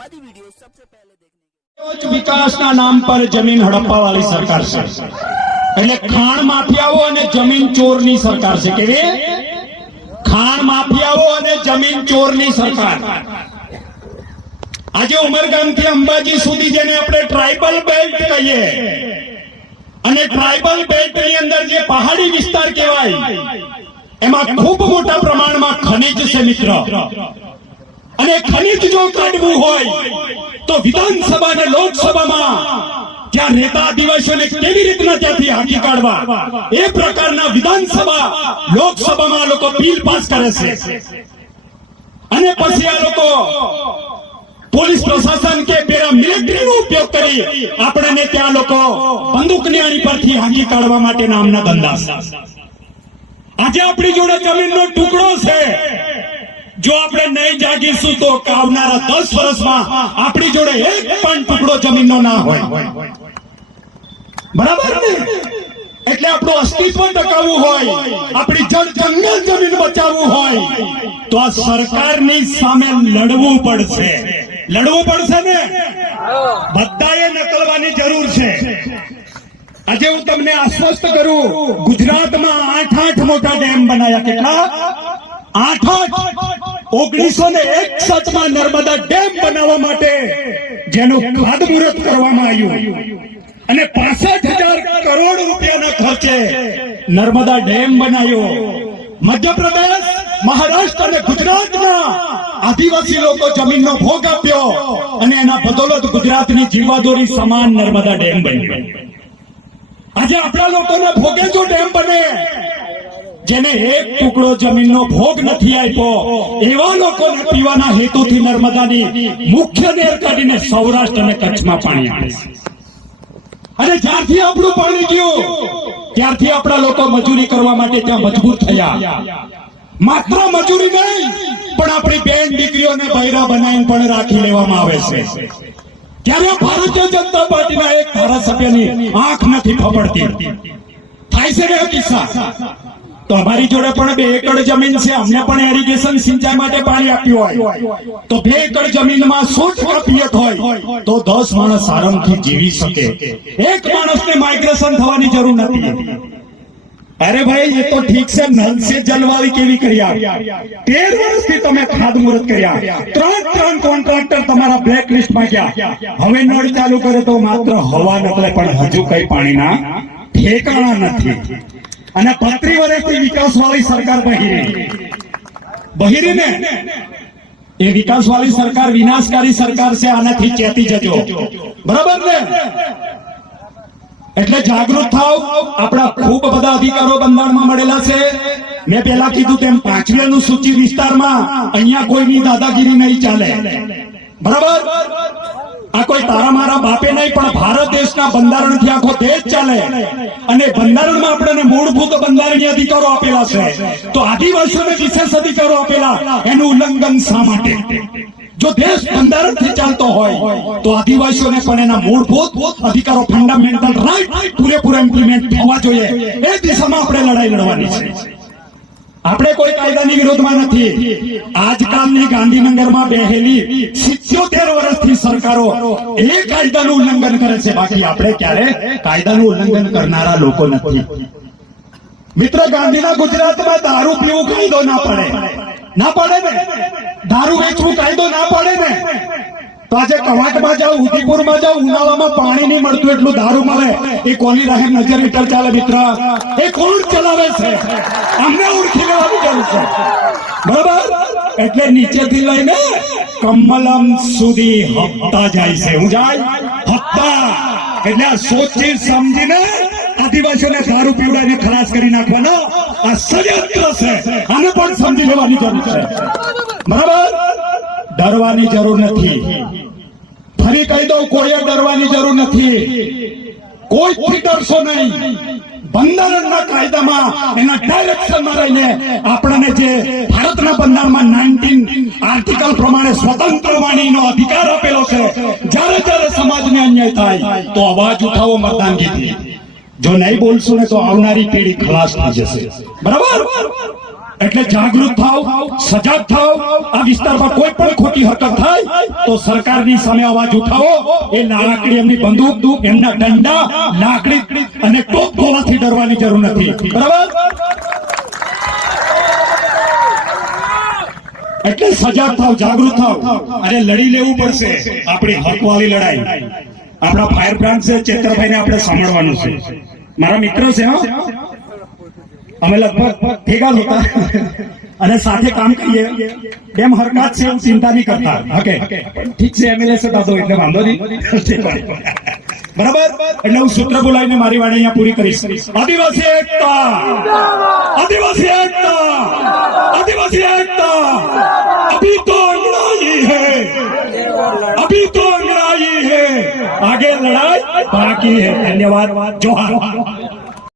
हमारी वीडियो सबसे पहले देखने વિકાસના નામ પર જમીન હડપવા વાળી સરકાર છે, એટલે ખાણ માફિયાઓ અને જમીન ચોરની સરકાર છે. કેવી? ખાણ માફિયાઓ અને જમીન ચોરની સરકાર. આજે ઉમરગામથી અંબાજી સુધી જેને આપણે ટ્રાઇબલ બેલ્ટ કહીએ, અને ટ્રાઇબલ બેલ્ટની અંદર જે પહાડી વિસ્તાર કહેવાય, એમાં ખૂબ મોટા પ્રમાણમાં ખનિજ છે મિત્ર. અને ખનિજ જો કાઢવું હોય તો વિધાનસભા અને લોકસભામાં ત્યાં રહેતા આદિવાસીઓને કેવી રીતના ત્યાંથી હાંકી કાઢવા, એ પ્રકારના વિધાનસભા લોકસભામાં લોકો બિલ પાસ કરે છે. અને પછી આ લોકો પોલીસ પ્રશાસન કે પેરામિલિટરીનો ઉપયોગ કરી આપણને ત્યાં લોકો બંદૂકની આણી પરથી હાંકી કાઢવા માટે નામના ધંધા છે. આજે આપણી જોડે જમીનનો ટુકડો છે. જો આપણે નહીં જાગીશું તો આવનારા 10 વર્ષમાં આપણી જોડે એક પણ ટુકડો જમીનનો ના હોય. બરાબર ને? એટલે આપણું અસ્તિત્વ ટકાવવું હોય, આપણી જંગલ જમીન બચાવવું હોય તો આ સરકારની સામે લડવું પડશે. લડવું પડશે ને? બધાએ નકલવાની જરૂર છે. આજે હું તમને આશ્વસ્ત કરું, ગુજરાતમાં 8 મોટા ડેમ બનાવ્યા. કેટલા? 8. 1961માં નર્મદા ડેમ બનાવવા માટે જેનું ખાતમુહૂર્ત કરવામાં આવ્યું, અને 65,000 કરોડ રૂપિયાના ખર્ચે નર્મદા ડેમ બનાવ્યો. મધ્યપ્રદેશ, મહારાષ્ટ્ર અને ગુજરાતના આદિવાસી લોકો જમીનનો ભોગ આપ્યો, અને એના બદોલત ગુજરાતની જીવાદોરી સમાન નર્મદા ડેમ બન્યો. આજે આપણા લોકોના ભોગે જો ડેમ બને, જેને એક ટુકડો જમીનનો ભોગ નથી આપ્યો, એવા લોકોને પીવાના હેતુથી નર્મદાની મુખ્ય નહેર કાઢીને સૌરાષ્ટ્ર અને કચ્છમાં પાણી આપે છે. અને જ્યારથી આપણું પાણી ગયું ત્યારથી આપણા લોકો મજૂરી કરવા માટે ત્યાં મજબૂર થયા. માત્ર મજૂરી નહીં, પણ આપણી બેન દીકરીઓને બૈરા બનાવીને પણ રાખી લેવામાં આવે છે. ત્યારે ભારતીય જનતા પાર્ટીના એક ધારાસભ્યની આંખ નથી ફફડતી. થાય છે ને કિસ્સા? તો અમારી જોડે પણ 2 એકર જમીન છે, અમને પણ ઇરિગેશન સિંચાઈ માટે પાણી આપ્યું હોય તો 2 એકર જમીનમાં 100% પિયત હોય તો 10 માણસ આરામથી જીવી શકે. એક માણસને માઇગ્રેશન થવાની જરૂર નથી. અરે ભાઈ, એ તો ઠીક છે, નલ સે જલવાળી કેવી કર્યા, 13 વર્ષથી તમે ખાતમુહૂર્ત કર્યા, 3 કોન્ટ્રાક્ટર તમારા બ્લેક લિસ્ટમાં ગયા. હવે નળ ચાલુ કરે તો માત્ર હવા નકલે, પણ હજુ કઈ પાણીના ઠેકાણા નથી. અને 35 વર્ષથી વિકાસવાળી સરકાર બહિરી ને એ વિકાસવાળી સરકાર વિનાશકારી સરકાર છે. આનાથી ચેતી જજો. બરાબર ને? એટલે જાગૃત થાવ. આપણા ખૂબ બધા અધિકારો બંધારણમાં મળેલા છે. મેં પહેલા કીધું તેમ 5મી સૂચિ વિસ્તારમાં અહીંયા કોઈની દાદાગીરી નહીં ચાલે. બરાબર? આ કોઈ તારા મારા બાપે નહીં, પણ ભારત દેશના બંધારણથી આખો દેશ ચાલે. અને બંધારણમાં આપણને મૂળભૂત બંધારણીય અધિકારો આપેલા છે, તો આદિવાસીઓને વિશેષ અધિકારો આપેલા, એનું ઉલ્લંઘન શા માટે? જો દેશ બંધારણથી ચાલતો હોય તો આદિવાસીઓને પણ એના મૂળભૂત અધિકારો, ફંડામેન્ટલ રાઇટ પૂરેપૂરા ઇમ્પ્લિમેન્ટ થવા જોઈએ. એ દિશામાં આપણે લડાઈ લડવાની છે. આપણે કોઈ કાયદાની વિરોધમાં નથી. આજકાલની ગાંધીનગરમાં બેહેલી 77 વર્ષથી સરકારો એ કાયદાનું ઉલ્લંઘન કરે છે. બાકી આપણે ક્યારે કાયદાનું ઉલ્લંઘન કરનારા લોકો નથી. મિત્ર, ગાંધીના ગુજરાતમાં દારૂ પીવું કાયદો ના પડે ને? દારૂ વેચવું કાયદો ના પડે ને? તો આજે કવાટમાં જાઓ, ઉદયપુરમાં જાઓ, ઉનાળામાં પાણી નહીં મળતું એટલું દારૂ મળે. એ કોની રાહે નજર મીટર ચાલે મિત્ર? એ કોણ ચલાવે છે? અમને ઓળખી લેવાની જરૂર છે. બરાબર? એટલે નીચેથી લઈને કમલમ સુધી હપ્તા જાય છે. હું જાય હપ્તા. એટલે આ સોચી સમજીને આદિવાસીઓને દારૂ પીવડાવીને ખલાસ કરી નાખવાનો આ ષડયંત્ર છે. આને પણ સમજી લેવાની જરૂર છે. બરાબર? ડરવાની જરૂર નથી. ફરી કહી દઉં, કોઈએ ડરવાની જરૂર નથી. કોઈથી ડરશો નહીં. બંધારણના કાયદામાં એના ડાયરેક્શનમાં રહીને આપણને જે ભારતના બંધારણમાં 19 આર્ટિકલ પ્રમાણે સ્વતંત્ર વાણીનો અધિકાર આપેલો છે, જ્યારે સમાજને અન્યાય થાય તો અવાજ ઉઠાવો મર્દાનગીથી. જો નહીં બોલશું ને તો આવનારી પેઢી ખલાસ થઈ જશે. બરાબર? એટલે જાગૃત થાવ, સજાગ થાવ. આ વિસ્તારમાં કોઈ પણ ખોટી હરકત થાય તો સરકારની સામે અવાજ ઉઠાવો. એ લાકડી, એમની બંદૂક, એમના દંડા, લાકડી અને ટોપ ગોળાથી ડરવાની જરૂર નથી. બરાબર? એટલે સજાગ થાવ, જાગૃત થાવ અને લડી લેવું પડશે આપણી હકવાળી લડાઈ. આપણા ફાયર બ્રાન્ડ છે ચેતરભાઈને આપણે સાંભળવાનું છે. મારા મિત્ર છે. અમે લગભગ ભેગા હતા અને સાથે કામ કરીએ. એમ હરકત છે, ચિંતા નહીં કરતા. ઓકે, ઠીક છે. એમએલએ છે દાદો, એટલે વાંધો નહીં. બરાબર? એટલે હું સૂત્ર બોલાવીને મારી વાણી અહીંયા પૂરી કરીશ. આદિવાસી એકતા, આદિવાસી એકતા, આદિવાસી એકતા. અભી તો અંગડાઈ હૈ, અભી તો અંगड़ाई है, आगे लड़ाई बाकी है. धन्यवाद. जोहार.